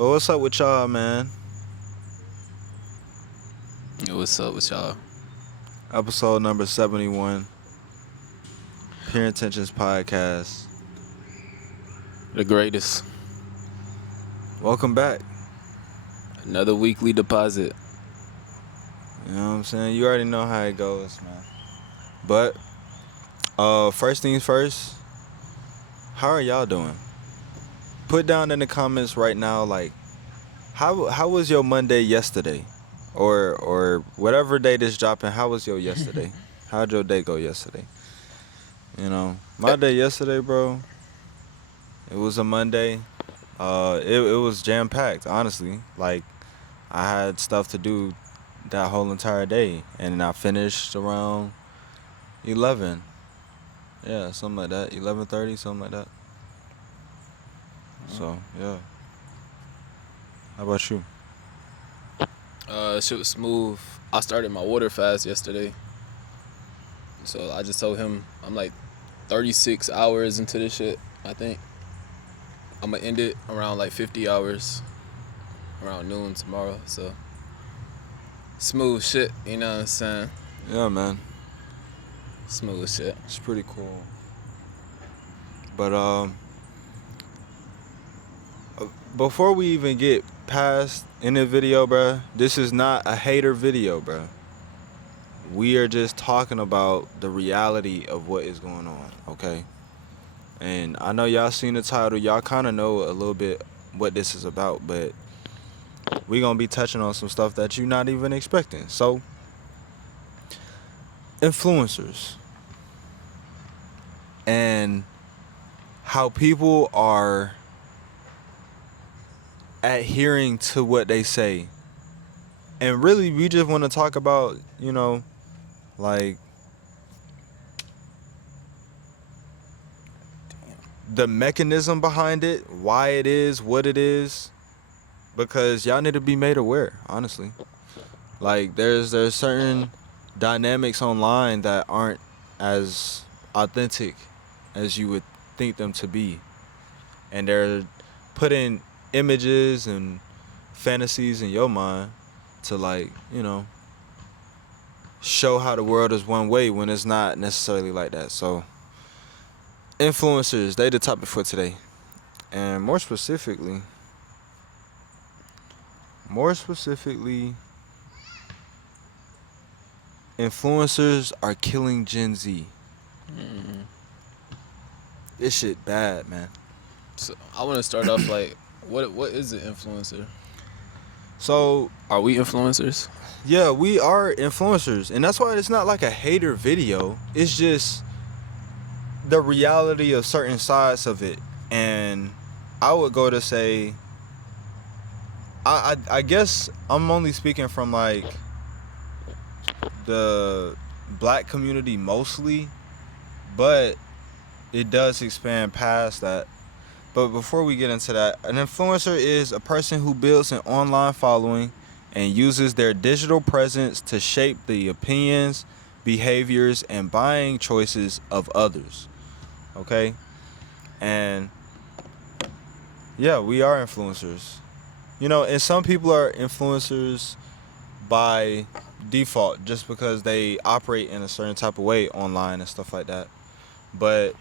But what's up with y'all, man? Yo, what's up with y'all? Episode number 71, Pure Intentions Podcast. The greatest. Welcome back. Another weekly deposit. You know what I'm saying? You already know how it goes, man. But, first things first, how are y'all doing? Put down in the comments right now, like, how was your Monday yesterday? Or whatever day this dropping, how was your yesterday? How'd your day go yesterday? You know, my day yesterday, bro, it was a Monday. It was jam-packed, honestly. Like, I had stuff to do that whole entire day, and I finished around 11. Yeah, something like that. 11:30, something like that. So, yeah. How about you? Shit was smooth. I started my water fast yesterday. So I just told him I'm like 36 hours into this shit, I think. I'm gonna end it around like 50 hours, around noon tomorrow. So smooth shit, you know what I'm saying? Yeah, man. Smooth shit. It's pretty cool. But, before we even get past in the video, bruh, this is not a hater video, bruh. We are just talking about the reality of what is going on, okay? And I know y'all seen the title. Y'all kind of know a little bit what this is about, but we going to be touching on some stuff that you're not even expecting. So, influencers and how people are adhering to what they say. And really, we just want to talk about, like the mechanism behind it, why it is what it is, because y'all need to be made aware, honestly. Like, there's certain dynamics online that aren't as authentic as you would think them to be, and they're putting images and fantasies in your mind to, like, show how the world is one way when it's not necessarily like that. So influencers, they the topic for today. And more specifically, influencers are killing Gen Z. This shit bad, man. So I wanna start off like what is an influencer? So, Are we influencers? yeah, we are influencers, and that's why it's not like a hater video. It's just the reality of certain sides of it. And I would go to say, I guess I'm only speaking from like the black community mostly, but it does expand past that. But before we get into that, an influencer is a person who builds an online following and uses their digital presence to shape the opinions, behaviors, and buying choices of others. Okay? And yeah, we are influencers. And some people are influencers by default just because they operate in a certain type of way online and stuff like that. But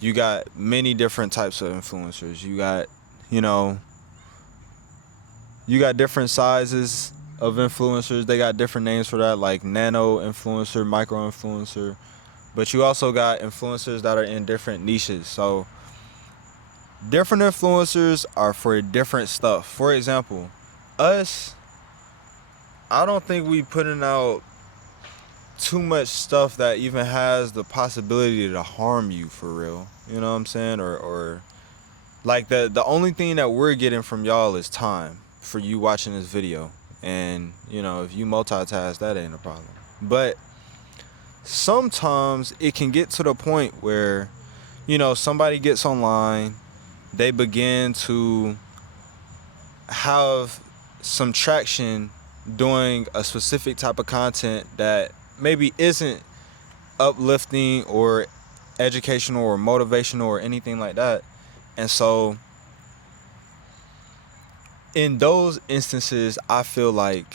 you got many different types of influencers. You got, different sizes of influencers. They got different names for that, like nano influencer, micro influencer. But you also got influencers that are in different niches. So different influencers are for different stuff. For example, us, I don't think we putting out too much stuff that even has the possibility to harm you for real. You know what I'm saying? Or like the only thing that we're getting from y'all is time for you watching this video. And, if you multitask, that ain't a problem. But sometimes it can get to the point where, somebody gets online, they begin to have some traction doing a specific type of content that maybe isn't uplifting or educational or motivational or anything like that. And so in those instances, I feel like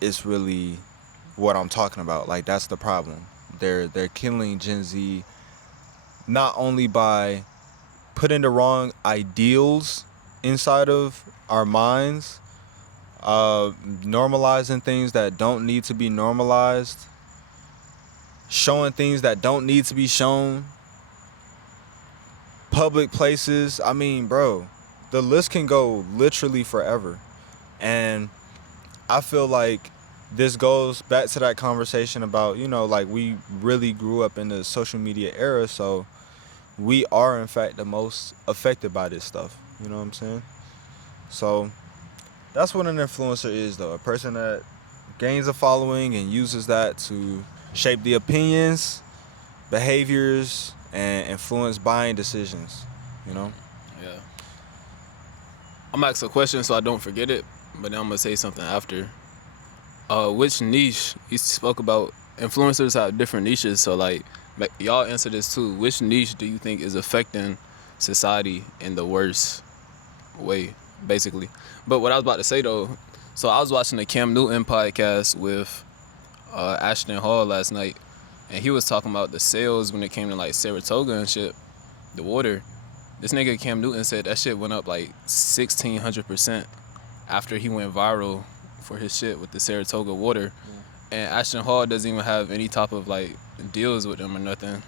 it's really what I'm talking about. Like, that's the problem. They're killing Gen Z not only by putting the wrong ideals inside of our minds, normalizing things that don't need to be normalized, showing things that don't need to be shown, public places. I mean, bro, the list can go literally forever. And I feel like this goes back to that conversation about, like, we really grew up in the social media era, so we are in fact the most affected by this stuff. You know what I'm saying? So that's what an influencer is, though. A person that gains a following and uses that to shape the opinions, behaviors, and influence buying decisions. You know? Yeah. I'm gonna ask a question so I don't forget it, but then I'm gonna say something after. Which niche, you spoke about influencers have different niches, so like y'all answer this too. Which niche do you think is affecting society in the worst way, basically? But what I was about to say though, so I was watching the Cam Newton podcast with Ashton Hall last night, and he was talking about the sales when it came to like Saratoga and shit, the water. This nigga Cam Newton said that shit went up like 1,600% after he went viral for his shit with the Saratoga water. And Ashton Hall doesn't even have any type of like deals with them or nothing.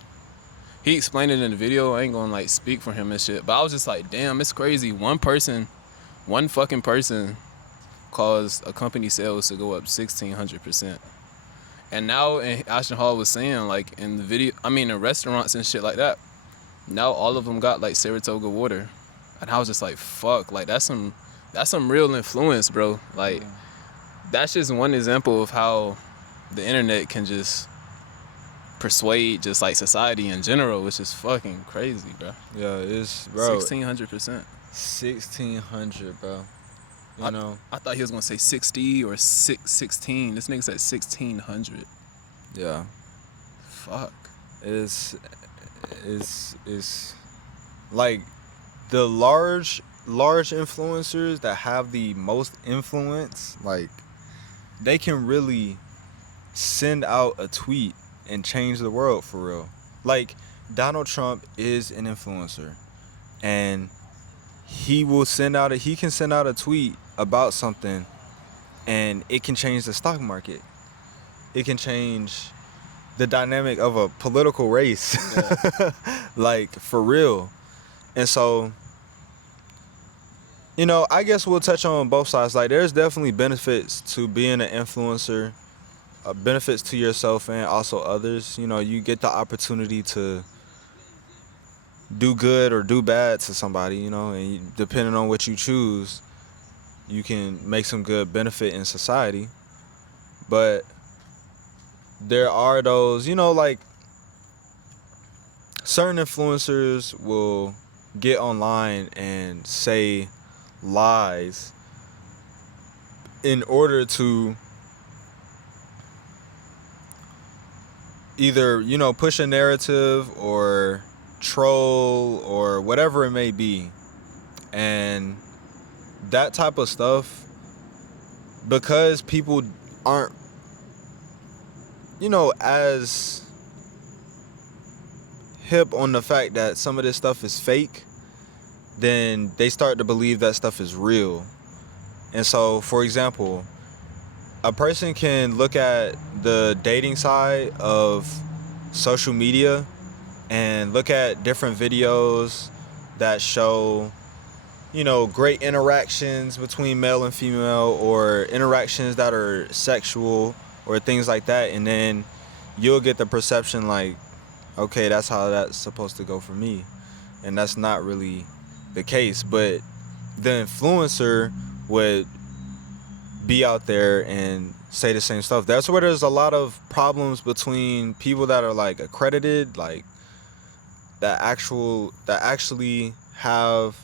He explained it in the video. I ain't gonna like speak for him and shit, but I was just like, damn, it's crazy. One fucking person caused a company sales to go up 1,600%. And now, and Ashton Hall was saying, like, in the video, I mean, in restaurants and shit like that, now all of them got like Saratoga water. And I was just like, fuck, like that's some real influence, bro. Like, that's just one example of how the internet can just persuade just like society in general, which is fucking crazy, bro. Yeah, it's, bro. 1,600%. 1,600, bro. You know? I thought he was gonna say 60 or 16. This nigga said 1,600. Yeah. Fuck. It's like the large influencers that have the most influence, like, they can really send out a tweet and change the world for real. Like, Donald Trump is an influencer, and he can send out a tweet about something, and it can change the stock market. It can change the dynamic of a political race. Yeah. Like, for real. And so, I guess we'll touch on both sides. Like, there's definitely benefits to being an influencer, benefits to yourself and also others. You get the opportunity to do good or do bad to somebody, and depending on what you choose, you can make some good benefit in society. But there are those, like, certain influencers will get online and say lies in order to either, push a narrative or troll or whatever it may be. And that type of stuff, because people aren't, as hip on the fact that some of this stuff is fake, then they start to believe that stuff is real. And so, for example, a person can look at the dating side of social media and look at different videos that show, great interactions between male and female, or interactions that are sexual or things like that. And then you'll get the perception like, okay, that's how that's supposed to go for me. And that's not really the case. But the influencer would be out there and say the same stuff. That's where there's a lot of problems between people that are like accredited, like that actually have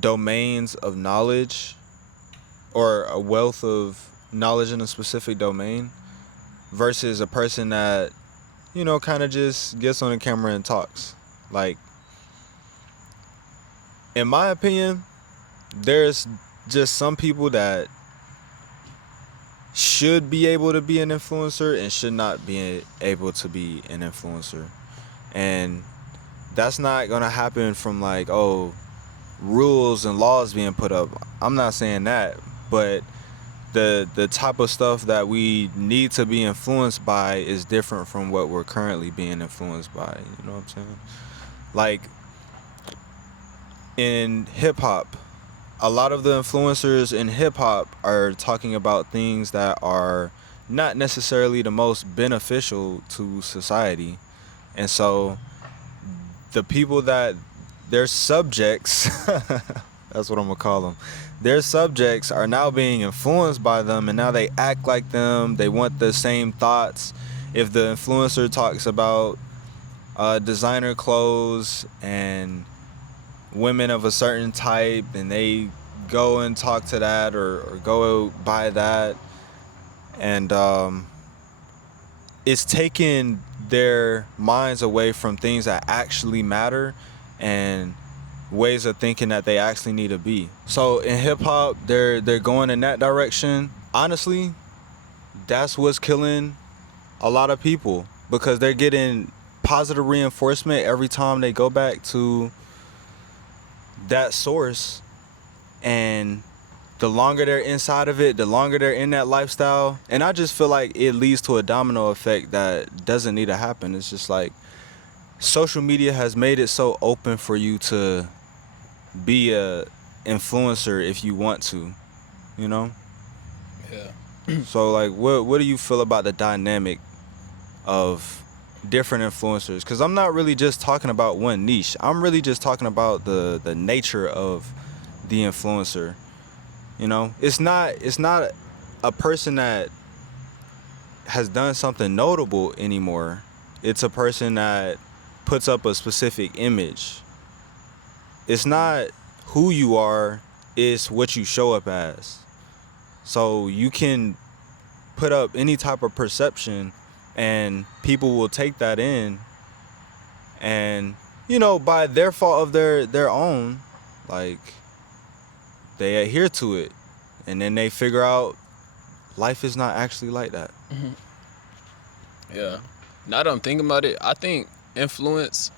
domains of knowledge or a wealth of knowledge in a specific domain, versus a person that, kind of just gets on the camera and talks. Like, in my opinion, there's just some people that should be able to be an influencer and should not be able to be an influencer. And that's not gonna happen from like, oh, rules and laws being put up. I'm not saying that, but the type of stuff that we need to be influenced by is different from what we're currently being influenced by. You know what I'm saying? Like in hip hop, a lot of the influencers in hip hop are talking about things that are not necessarily the most beneficial to society. And so the people that their subjects, that's what I'm gonna call them, their subjects are now being influenced by them, and now they act like them. They want the same thoughts. If the influencer talks about designer clothes and women of a certain type, and they go and talk to that, or go buy that, and it's taking their minds away from things that actually matter and ways of thinking that they actually need to be. So in hip hop, they're going in that direction. Honestly, that's what's killing a lot of people, because they're getting positive reinforcement every time they go back to that source. And the longer they're inside of it, the longer they're in that lifestyle. And I just feel like it leads to a domino effect that doesn't need to happen. It's just like social media has made it so open for you to be a influencer if you want to, you know? Yeah. So like what do you feel about the dynamic of different influencers? Because I'm not really just talking about one niche. I'm really just talking about the nature of the influencer. You know, it's not a person that has done something notable anymore. It's a person that puts up a specific image. It's not who you are, it's what you show up as. So you can put up any type of perception, and people will take that in, and by their fault of their own, like, they adhere to it, and then they figure out life is not actually like that. Yeah. Now that I'm thinking about it, I think influence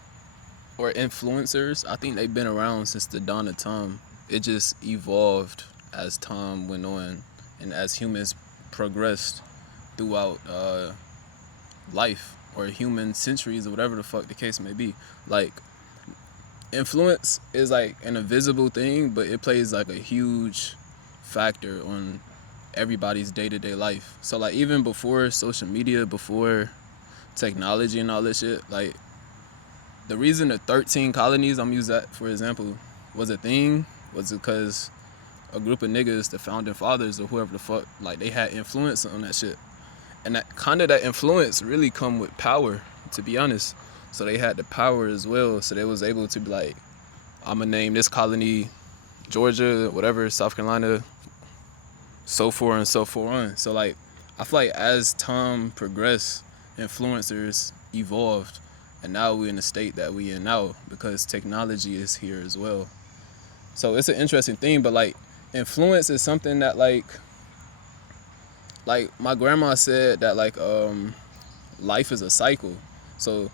or influencers, I think they've been around since the dawn of time. It just evolved as time went on and as humans progressed throughout life, or human centuries, or whatever the fuck the case may be. Like, influence is like an invisible thing, but it plays like a huge factor on everybody's day-to-day life. So like, even before social media, before technology and all this shit, like, the reason the 13 colonies, I'm use that for example, was a thing was because a group of niggas, the founding fathers or whoever the fuck, like, they had influence on that shit. And that influence really come with power, to be honest. So they had the power as well. So they was able to be like, I'm gonna name this colony Georgia, whatever, South Carolina, so forth and so forth on. So like, I feel like as time progressed, influencers evolved, and now we're in the state that we in now because technology is here as well. So it's an interesting thing, but like, influence is something that like my grandma said that like life is a cycle. So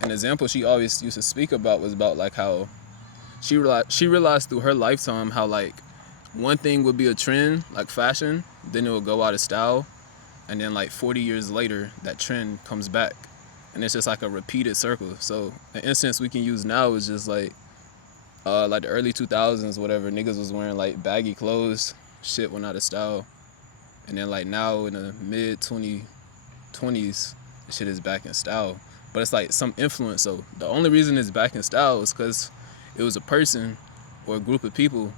an example she always used to speak about was about like how she realized through her lifetime how like one thing would be a trend, like fashion, then it will go out of style, and then like 40 years later that trend comes back, and it's just like a repeated circle. So an instance we can use now is just like the early 2000s, whatever, niggas was wearing like baggy clothes, shit went out of style, and then like now in the mid 2020s, shit is back in style. But it's like some influence. So the only reason it's back in style is because it was a person or a group of people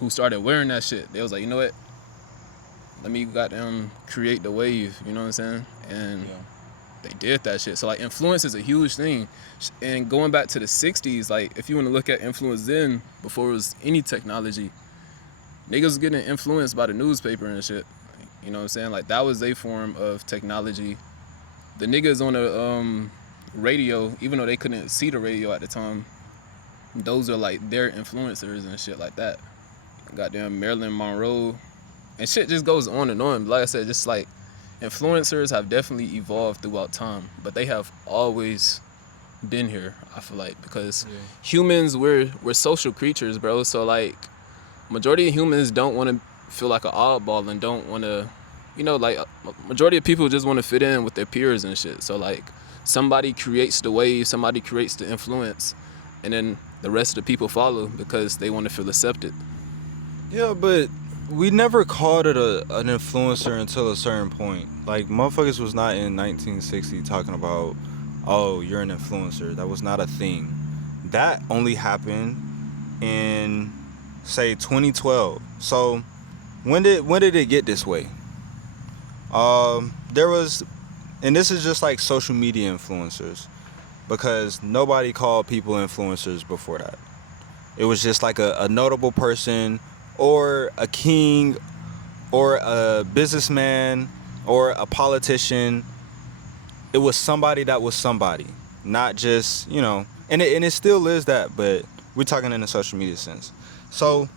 who started wearing that shit. They was like, you know what? Let me goddamn create the wave. You know what I'm saying? And they did that shit. So like, influence is a huge thing. And going back to the 60s, like, if you want to look at influence then, before it was any technology, niggas was getting influenced by the newspaper and shit. You know what I'm saying? Like, that was a form of technology. The niggas on the radio, even though they couldn't see the radio at the time, those are like their influencers and shit like that. Goddamn Marilyn Monroe and shit just goes on and on. Like I said, just like influencers have definitely evolved throughout time, but they have always been here. I feel like because humans we're social creatures, bro. So like majority of humans don't want to feel like an oddball and don't want to, like majority of people just want to fit in with their peers and shit. So like somebody creates the wave, somebody creates the influence, and then the rest of the people follow because they want to feel accepted. Yeah, but we never called it an influencer until a certain point. Like, motherfuckers was not in 1960 talking about, oh, you're an influencer. That was not a thing. That only happened in, say, 2012. So, when did it get this way? There was, and this is just like social media influencers, because nobody called people influencers before that. It was just like a notable person or a king or a businessman or a politician. It was somebody that was somebody, not just, and it still is that, but we're talking in the social media sense. So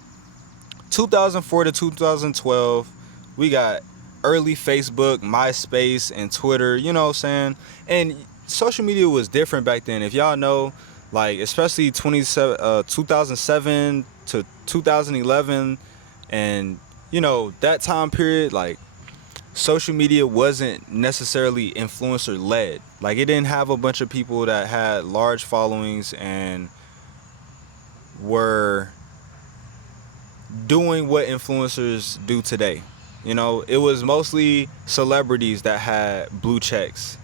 2004 to 2012, we got early Facebook, MySpace, and Twitter, you know what I'm saying? And social media was different back then. If y'all know, like, especially 2007 to 2011, and, that time period, like, social media wasn't necessarily influencer led. Like, it didn't have a bunch of people that had large followings and were doing what influencers do today. It was mostly celebrities that had blue checks,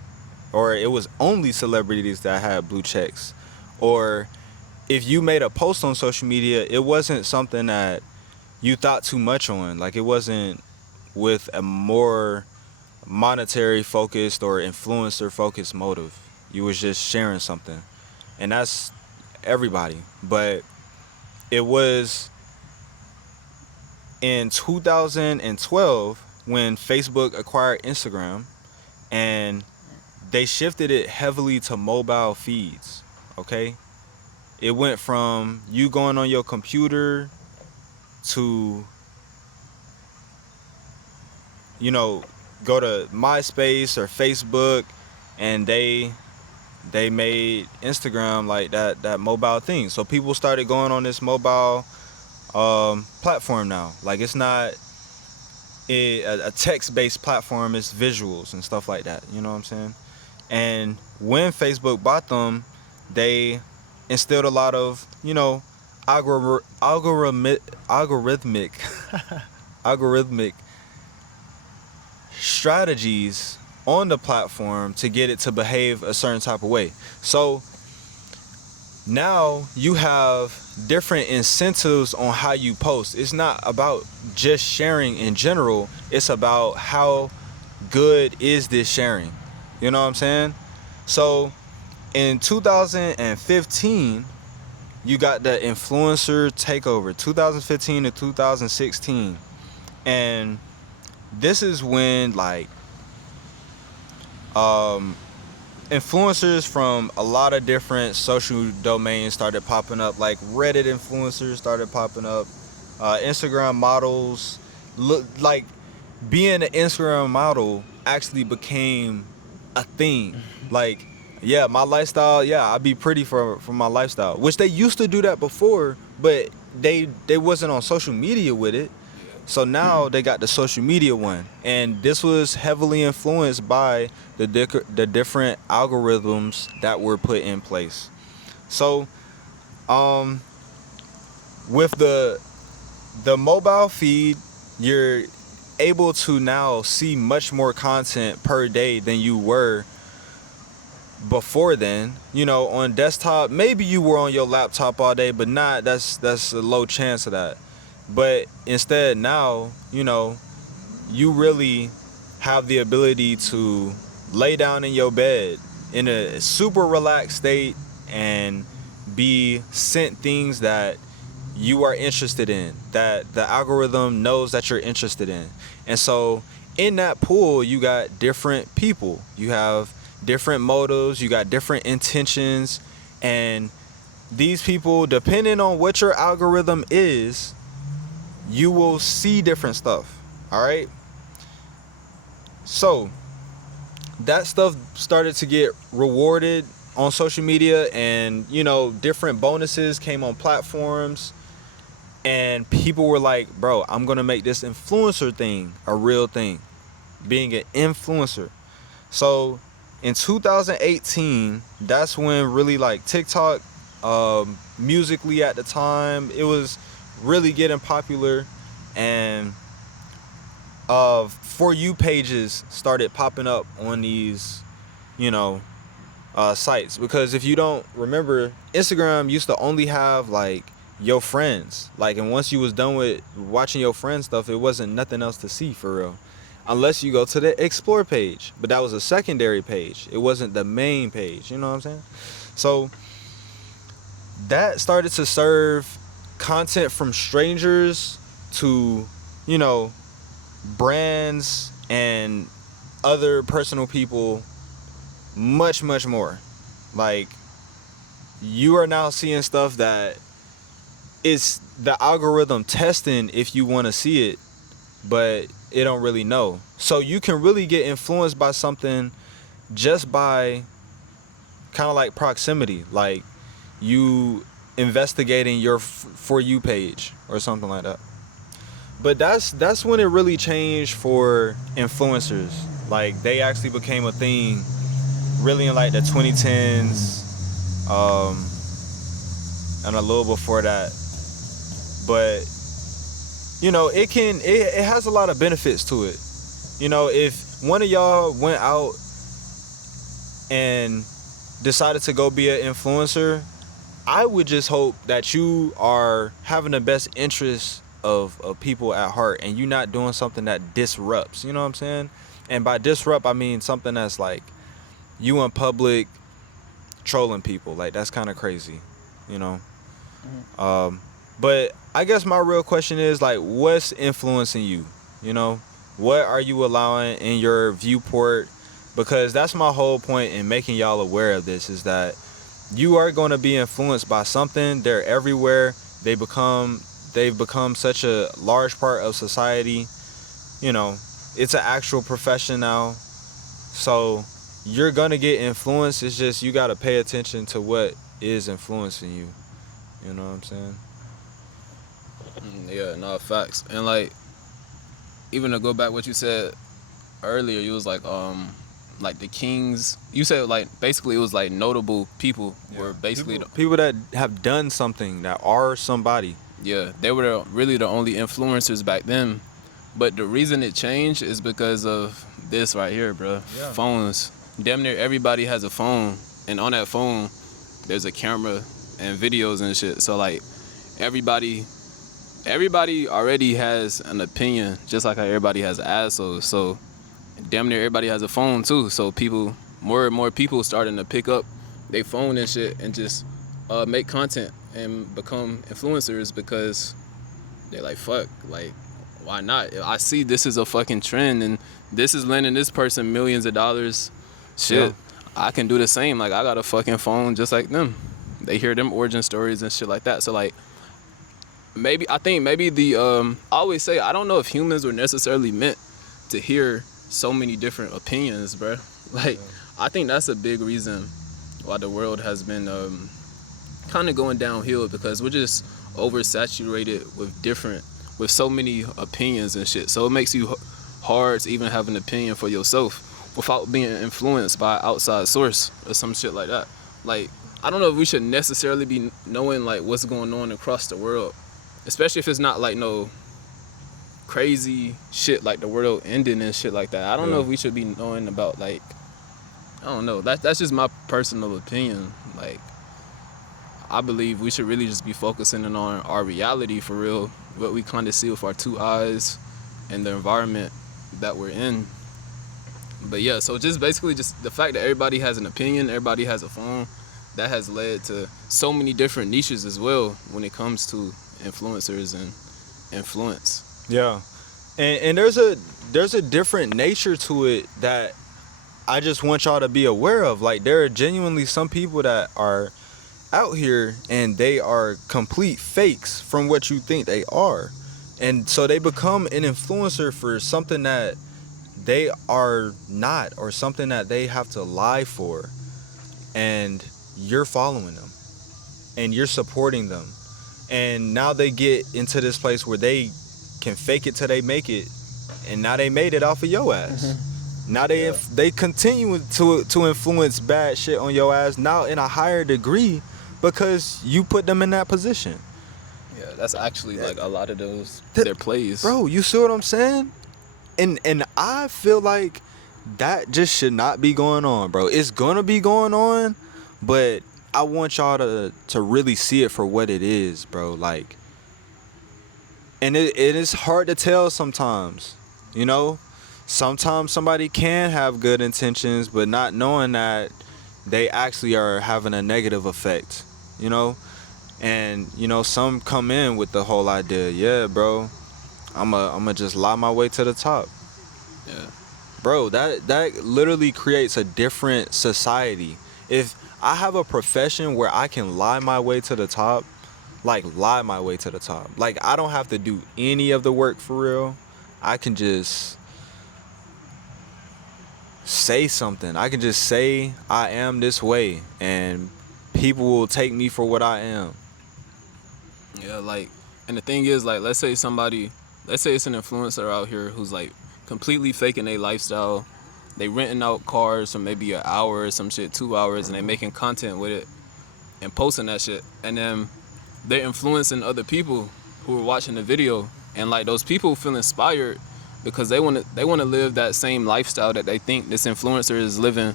or it was only celebrities that had blue checks. Or if you made a post on social media, it wasn't something that you thought too much on. Like, it wasn't with a more monetary focused or influencer focused motive. You was just sharing something. And that's everybody. But it was in 2012 when Facebook acquired Instagram, and they shifted it heavily to mobile feeds. Okay, it went from you going on your computer to, go to MySpace or Facebook, and they made Instagram like that mobile thing. So people started going on this mobile platform now. Like, it's not a text-based platform, it's visuals and stuff like that. You know what I'm saying? And when Facebook bought them, they instilled a lot of, algorithmic algorithmic strategies on the platform to get it to behave a certain type of way. So now you have different incentives on how you post. It's not about just sharing in general. It's about how good is this sharing. You know what I'm saying? So in 2015, you got the influencer takeover, 2015 to 2016. And this is when, like, influencers from a lot of different social domains started popping up. Like, Reddit influencers started popping up, Instagram models. Look, like, being an Instagram model actually became a thing. Like, yeah, my lifestyle, yeah, I'd be pretty for my lifestyle, which they used to do that before, but they wasn't on social media with it. So now they got the social media one, and this was heavily influenced by the different algorithms that were put in place. So, with the mobile feed, you're able to now see much more content per day than you were before then. On desktop, maybe you were on your laptop all day, but not, that's a low chance of that. But instead now, you really have the ability to lay down in your bed in a super relaxed state and be sent things that you are interested in, that the algorithm knows that you're interested in. And so in that pool, you got different people, you have different motives, you got different intentions, and these people, depending on what your algorithm is, you will see different stuff. All right. So that stuff started to get rewarded on social media, and different bonuses came on platforms, and people were like, bro, I'm gonna make this influencer thing a real thing, being an influencer. So in 2018, that's when really like TikTok, musically at the time, it was really getting popular, and For You pages started popping up on these, you know, sites. Because if you don't remember, Instagram used to only have like your friends. Like, and once you was done with watching your friends stuff, it wasn't nothing else to see for real. Unless you go to the explore page. But that was a secondary page. It wasn't the main page. You know what I'm saying? So that started to serve content from strangers to, you know, brands and other personal people, much, much more. Like, you are now seeing stuff that it's the algorithm testing if you want to see it, but it don't really know. So you can really get influenced by something just by kind of like proximity, like you investigating your For You page or something like that. But that's when it really changed for influencers. Like, they actually became a thing really in like the 2010s, and a little before that. But it has a lot of benefits to it. If one of y'all went out and decided to go be an influencer, I would just hope that you are having the best interests of people at heart, and you're not doing something that disrupts. You know what I'm saying? And by disrupt, I mean something that's like you in public trolling people. Like, that's kind of crazy, you know? But I guess my real question is, like, what's influencing you? You know, what are you allowing in your viewport? Because that's my whole point in making y'all aware of this, is that you are going to be influenced by something. They're everywhere. They've become such a large part of society. You know, it's an actual profession now. So you're going to get influenced. It's just you got to pay attention to what is influencing you. You know what I'm saying? Yeah, no, facts. And like, even to go back what you said earlier, you was like the kings. You said like basically it was like notable people were basically people that have done something, that are somebody. Yeah, they were really the only influencers back then. But the reason it changed is because of this right here, bro. Yeah. Phones. Damn near everybody has a phone, and on that phone, there's a camera and videos and shit. So like, everybody already has an opinion, just like how everybody has an asshole. So damn near everybody has a phone too. So more and more people starting to pick up their phone and shit and just make content and become influencers, because they're like, fuck, like, why not? I see this is a fucking trend and this is lending this person millions of dollars. Shit, yeah. I can do the same. Like, I got a fucking phone just like them. They hear them origin stories and shit like that. So like, I think maybe I always say, I don't know if humans were necessarily meant to hear so many different opinions, bro. Like, yeah. I think that's a big reason why the world has been kind of going downhill, because we're just oversaturated with so many opinions and shit. So it makes you hard to even have an opinion for yourself without being influenced by an outside source or some shit like that. Like, I don't know if we should necessarily be knowing like what's going on across the world, especially if it's not like no crazy shit like the world ending and shit like that. I don't know if we should be knowing about, like, I don't know. That's just my personal opinion. Like, I believe we should really just be focusing on our reality for real, what we kind of see with our two eyes and the environment that we're in. But yeah, so just basically just the fact that everybody has an opinion, everybody has a phone, that has led to so many different niches as well when it comes to influencers and influence. Yeah. And there's a different nature to it that I just want y'all to be aware of. Like, there are genuinely some people that are out here and they are complete fakes from what you think they are. And so they become an influencer for something that they are not, or something that they have to lie for. And you're following them and you're supporting them. And now they get into this place where they can fake it till they make it. And now they made it off of your ass. Now they continue to influence bad shit on your ass now in a higher degree because you put them in that position. Yeah, that's actually like a lot of those their plays. Bro, you see what I'm saying? And I feel like that just should not be going on, bro. It's gonna be going on, but I want y'all to really see it for what it is, bro. Like, and it is hard to tell sometimes, you know? Sometimes somebody can have good intentions, but not knowing that they actually are having a negative effect, you know? And, you know, some come in with the whole idea, yeah, bro, I'ma just lie my way to the top. Yeah. Bro, that literally creates a different society. If I have a profession where I can lie my way to the top, like lie my way to the top. Like I don't have to do any of the work for real. I can just say something. I can just say I am this way and people will take me for what I am. Yeah, like, and the thing is, like, let's say it's an influencer out here who's like completely faking their lifestyle. They renting out cars for maybe an hour or some shit, 2 hours, and they making content with it and posting that shit. And then they're influencing other people who are watching the video, and like those people feel inspired because they want to live that same lifestyle that they think this influencer is living,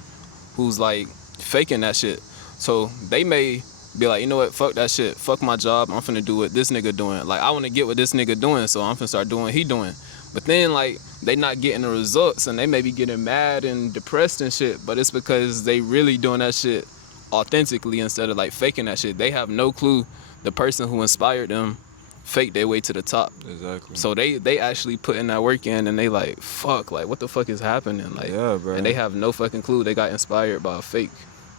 who's like faking that shit. So they may be like, you know what, fuck that shit, fuck my job, I'm finna do what this nigga doing. Like I want to get what this nigga doing, so I'm finna start doing what he doing. But then like they not getting the results, and they may be getting mad and depressed and shit. But it's because they really doing that shit authentically instead of like faking that shit. They have no clue the person who inspired them faked their way to the top. Exactly. So they actually put in that work in, and they like, fuck, like what the fuck is happening? Like, yeah, bro. And they have no fucking clue they got inspired by a fake.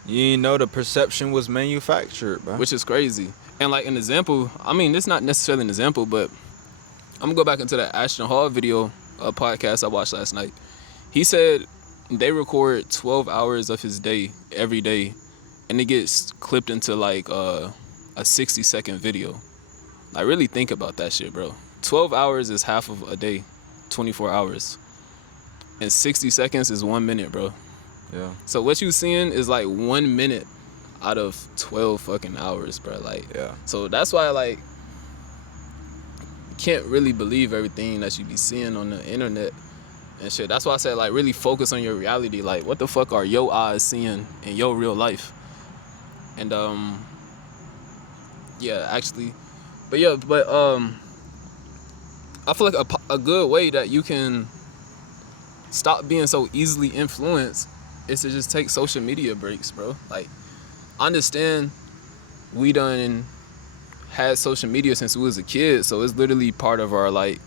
You ain't know the perception was manufactured, bro. Which is crazy. And like an example, I mean, it's not necessarily an example, but I'm gonna go back into that Ashton Hall video podcast I watched last night. He said they record 12 hours of his day every day, and it gets clipped into like a 60-second video. Like really think about that shit, bro. 12 hours is half of a day, 24 hours. And 60 seconds is 1 minute, bro. Yeah. So what you seeing is like 1 minute out of 12 fucking hours, bro. Like, yeah. So that's why, like, you can't really believe everything that you be seeing on the internet and shit. That's why I said, like, really focus on your reality. Like, what the fuck are your eyes seeing in your real life? And, yeah, actually, but I feel like a good way that you can stop being so easily influenced is to just take social media breaks, bro. Like, I understand we done had social media since we was a kid, so it's literally part of our like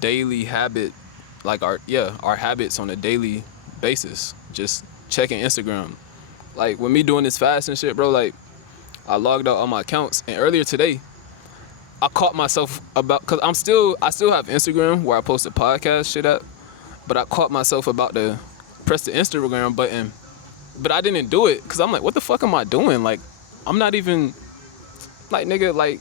daily habit, like our habits on a daily basis. Just checking Instagram. Like with me doing this fast and shit, bro, like I logged out all my accounts, and earlier today I caught myself cause I still have Instagram where I post the podcast shit at, but I caught myself about to press the Instagram button, but I didn't do it because I'm like, what the fuck am I doing? Like, I'm not even, like, nigga, like,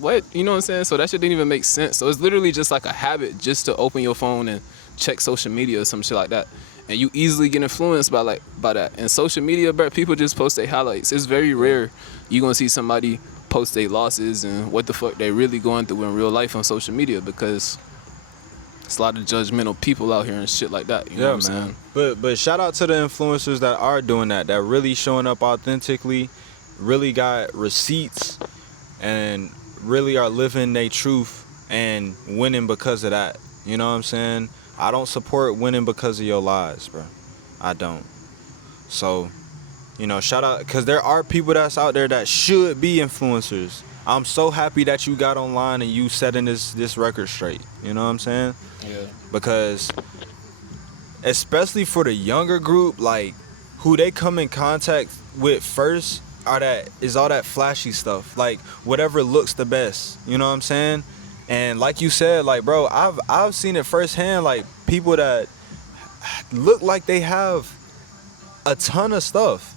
what? You know what I'm saying? So that shit didn't even make sense. So it's literally just like a habit just to open your phone and check social media or some shit like that. And you easily get influenced by that. And social media, bro, people just post their highlights. It's very rare you gonna see somebody post their losses and what the fuck they really going through in real life on social media, because it's a lot of judgmental people out here and shit like that. You know what I'm saying? But shout out to the influencers that are doing that really showing up authentically, really got receipts, and really are living their truth and winning because of that. You know what I'm saying? I don't support winning because of your lies, bro. I don't. So, you know, shout out, because there are people that's out there that should be influencers. I'm so happy that you got online and you setting this record straight. You know what I'm saying? Yeah. Because especially for the younger group, like who they come in contact with first, is all that flashy stuff, like whatever looks the best. You know what I'm saying? And like you said, like bro, I've seen it firsthand. Like people that look like they have a ton of stuff.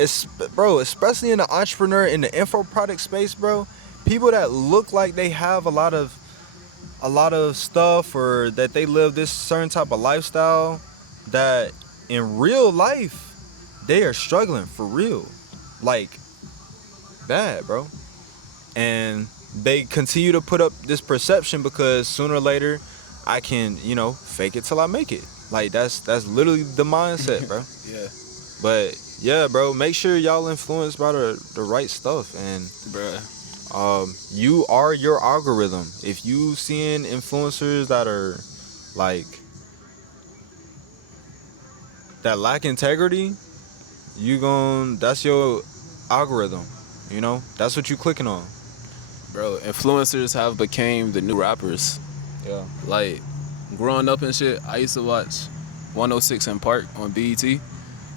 It's bro, especially in the entrepreneur in the info product space, bro. People that look like they have a lot of stuff or that they live this certain type of lifestyle that in real life they are struggling for real. Like bad, bro. And they continue to put up this perception because sooner or later I can, fake it till I make it. Like that's literally the mindset, bro. Yeah, But yeah, bro, make sure y'all influenced by the right stuff. And you are your algorithm. If you seeing influencers that are like that lack integrity, that's your algorithm. That's what you clicking on. bro. Influencers have became the new rappers. Yeah. Like, growing up and shit, I used to watch 106 in Park on BET.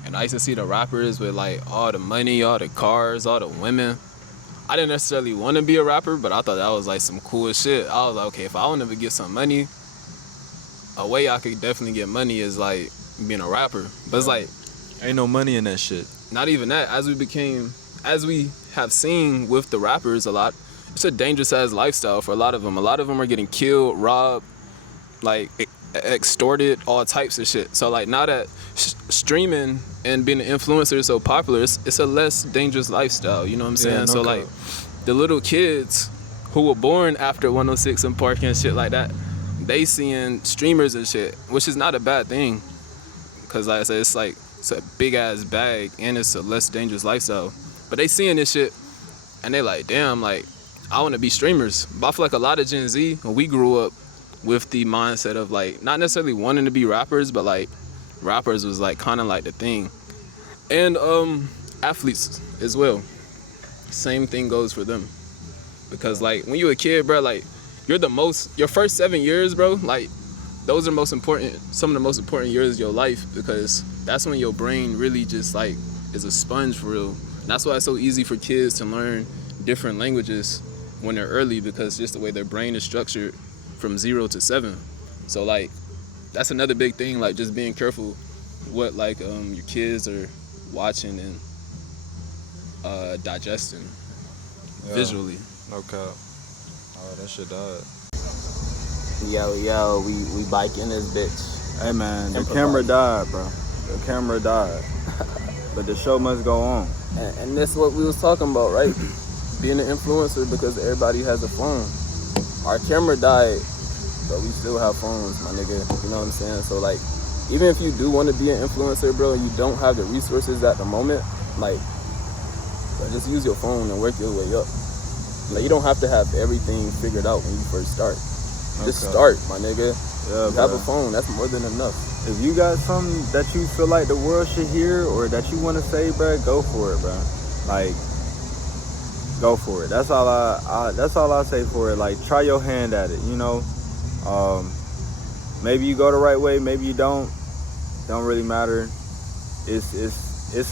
And I used to see the rappers with, like, all the money, all the cars, all the women. I didn't necessarily want to be a rapper, but I thought that was, like, some cool shit. I was like, okay, if I want to get some money, a way I could definitely get money is, like, being a rapper. But it's like, ain't no money in that shit. not even that. As we have seen with the rappers a lot, it's a dangerous ass lifestyle for a lot of them. A lot of them are getting killed, robbed, like extorted, all types of shit. So like now that streaming and being an influencer is so popular, it's a less dangerous lifestyle. You know what I'm saying? Yeah, no so cap. like the little kids who were born after 106 and Park and shit like that, they seeing streamers and shit, which is not a bad thing. Cause like I said, it's a big ass bag and it's a less dangerous lifestyle. But they seeing this shit and they like, damn, like I want to be streamers. But I feel like a lot of Gen Z, when we grew up with the mindset of like not necessarily wanting to be rappers, but like rappers was like kind of like the thing. And athletes as well. Same thing goes for them. Because like when you a kid, bro, like your first 7 years, bro, like those are some of the most important years of your life, because that's when your brain really just like is a sponge for real. And that's why it's so easy for kids to learn different languages when they're early, because just the way their brain is structured from 0 to 7. So like that's another big thing, like just being careful what like your kids are watching and digesting visually. No cap. Oh, that shit died. Yo, we bike in this bitch. Hey man, the camera died, bro. The camera died. But the show must go on. And that's what we was talking about, right? Being an influencer, because everybody has a phone. Our camera died, but we still have phones, my nigga. You know what I'm saying? So like, even if you do want to be an influencer, bro, and you don't have the resources at the moment, like, just use your phone and work your way up. Like, you don't have to have everything figured out when you first start. Just start, my nigga. Yeah, you have a phone, that's more than enough. If you got something that you feel like the world should hear or that you want to say, bro, go for it, bro. Like, go for it. That's all I say for it. Like, try your hand at it, you know. Maybe you go the right way, maybe you don't. Don't really matter. It's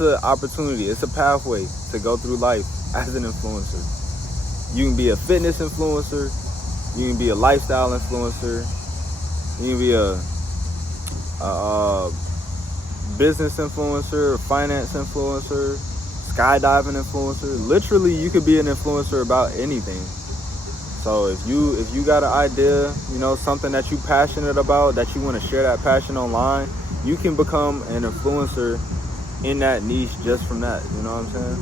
an opportunity. It's a pathway to go through life as an influencer. You can be a fitness influencer. You can be a lifestyle influencer. You can be a business influencer, finance influencer, skydiving influencer. Literally, you could be an influencer about anything. So if you got an idea, you know, something that you passionate about, that you want to share that passion online, you can become an influencer in that niche just from that. You know what I'm saying?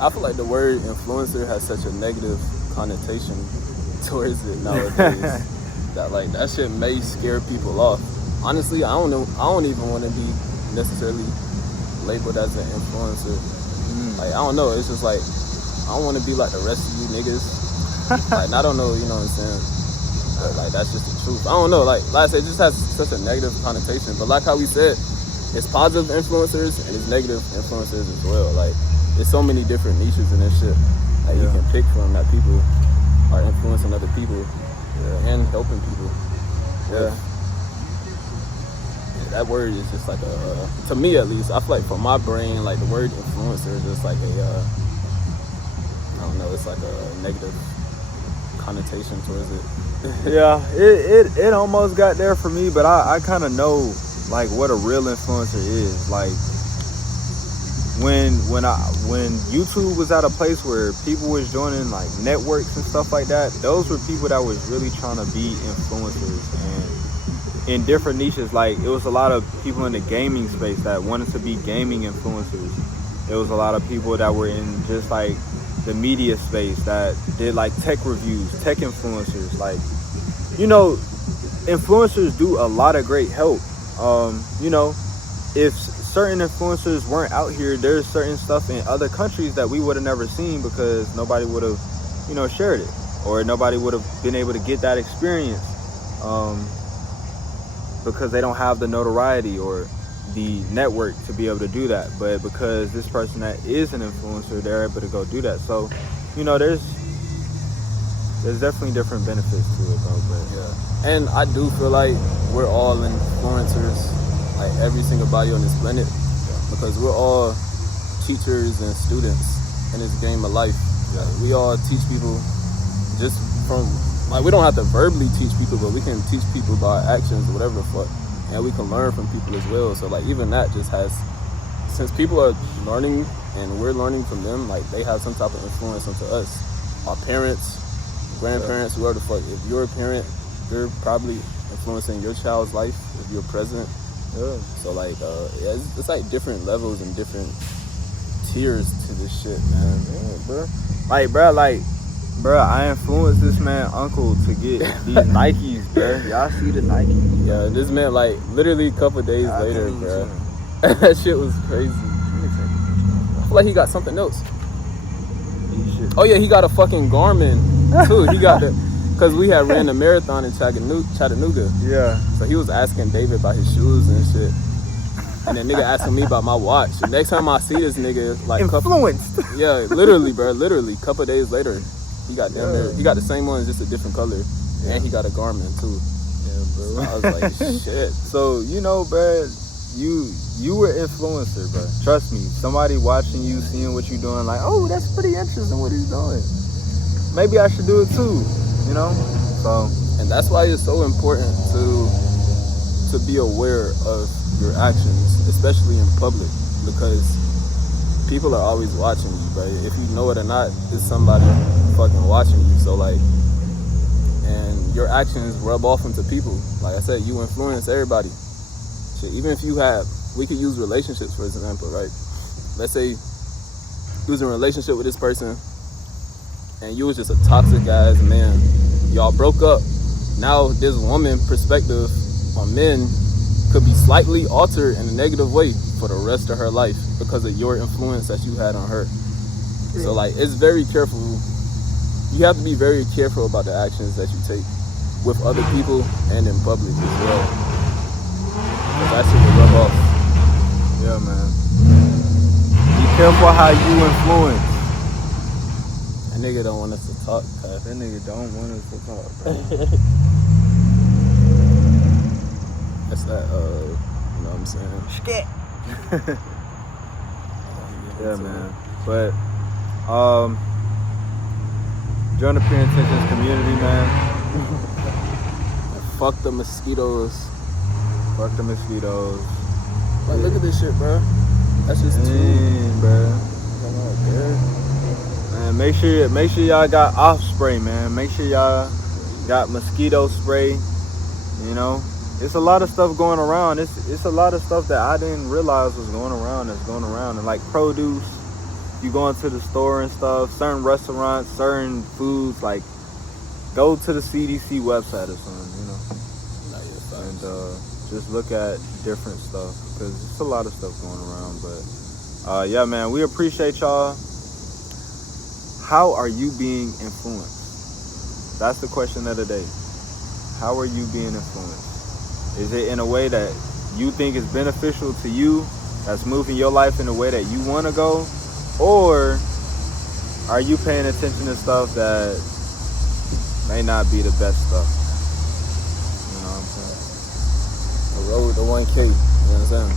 I feel like the word influencer has such a negative connotation towards it nowadays that like that shit may scare people off. Honestly, I don't even want to be necessarily labeled as an influencer. Like, I don't know, it's just like I don't want to be like the rest of you niggas. Like, I don't know, you know what I'm saying? But like that's just the truth. I don't know, like I said, it just has such a negative connotation. But like how we said, it's positive influencers and it's negative influencers as well. Like, there's so many different niches in this shit that you can pick from, that people are influencing other people and helping people. Yeah. That word is just like to me at least, I feel like for my brain, like the word influencer is just like a don't know, it's like a negative connotation towards it. Yeah, it almost got there for me, but I kind of know like what a real influencer is. Like when YouTube was at a place where people was joining like networks and stuff like that, those were people that was really trying to be influencers and in different niches. Like it was a lot of people in the gaming space that wanted to be gaming influencers. There was a lot of people that were in just like the media space that did like tech reviews, tech influencers. Like, you know, influencers do a lot of great help. You know, if certain influencers weren't out here, there's certain stuff in other countries that we would have never seen because nobody would have, you know, shared it, or nobody would have been able to get that experience because they don't have the notoriety or the network to be able to do that. But because this person that is an influencer, they're able to go do that. So, you know, there's definitely different benefits to it, though. But yeah, and I do feel like we're all influencers, like every single body on this planet, because we're all teachers and students in this game of life. Yeah. Like, we all teach people just from, like, we don't have to verbally teach people, but we can teach people by actions or whatever the fuck, and we can learn from people as well. So like even that just has, since people are learning and we're learning from them, like they have some type of influence onto us, our parents, grandparents, whoever the fuck. If you're a parent, you're probably influencing your child's life if you're present. yeah, So like yeah, it's like different levels and different tiers to this shit, man. yeah, bro, I influenced this man uncle to get these Nikes, bro. Y'all see the Nikes? Yeah, this man, like literally a couple days later, bro. That shit was crazy. I feel like he got something else. Oh yeah, he got a fucking Garmin too. He got the, cause we had ran a marathon in Chattanooga. Yeah. So he was asking David about his shoes and shit. And then nigga asking me about my watch. The next time I see this nigga, like Influenced. yeah, literally, bro, literally, couple days later, he got damn near, he got the same one, just a different color, and he got a Garmin too. Yeah, bro. So I was like, shit. So, you know, bro, you were influencer, bro. Trust me. Somebody watching you, seeing what you're doing, like, oh, that's pretty interesting what he's doing. Maybe I should do it too, you know? So, And that's why it's so important to be aware of your actions, especially in public, because people are always watching you, but if you know it or not, it's somebody fucking watching you. So like, and your actions rub off into people. Like I said, you influence everybody. Shit, even if you have, we could use relationships for example, right? Let's say you was in a relationship with this person and you was just a toxic ass man. Y'all broke up. Now this woman perspective on men could be slightly altered in a negative way for the rest of her life because of your influence that you had on her. So like, it's very careful. You have to be very careful about the actions that you take with other people and in public as well. Because that shit will rub off. yeah, man. Be careful how you influence. That nigga don't want us to talk, cuz. That nigga don't want us to talk, bro. That's that, you know what I'm saying? Shit. Yeah, man. But, join the Pure Intentions community, man. Fuck the mosquitoes. Fuck the mosquitoes. Like, look at this shit, bro. That's just two. Dang, bro. Come on, dude. Man, make sure y'all got off spray, man. Make sure y'all got mosquito spray. You know, it's a lot of stuff going around. It's a lot of stuff that I didn't realize was going around that's going around. And like produce, you go into the store and stuff, certain restaurants, certain foods, like go to the CDC website or something, you know. And just look at different stuff because it's a lot of stuff going around. But yeah, man, we appreciate y'all. How are you being influenced? That's the question of the day. How are you being influenced? Is it in a way that you think is beneficial to you, that's moving your life in a way that you want to go? Or are you paying attention to stuff that may not be the best stuff? You know what I'm saying? The road to 1K, you know what I'm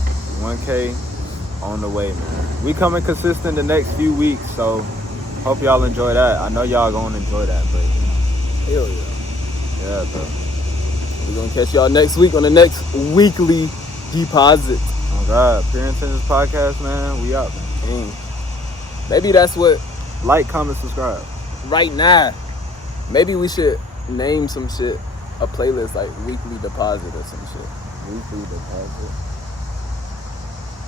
saying? 1K on the way, man. We coming consistent the next few weeks, so Hope y'all enjoy that. I know y'all gonna enjoy that, but Hell yeah. yeah, bro. We're gonna catch y'all next week on the next weekly deposit. Oh God, Pure Intentions Podcast, man. We out, man. Maybe that's what Like, comment, subscribe. right now. Maybe we should name some shit, a playlist like weekly deposit or some shit. Weekly deposit.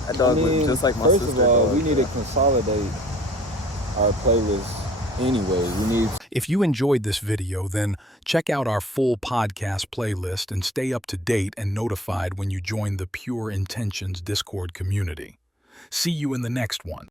That dog look just like my first sister. of all, dog, we need bro. to consolidate our playlist. Anyways, we need. If you enjoyed this video, then check out our full podcast playlist and stay up to date and notified when you join the Pure Intentions Discord community. See you in the next one.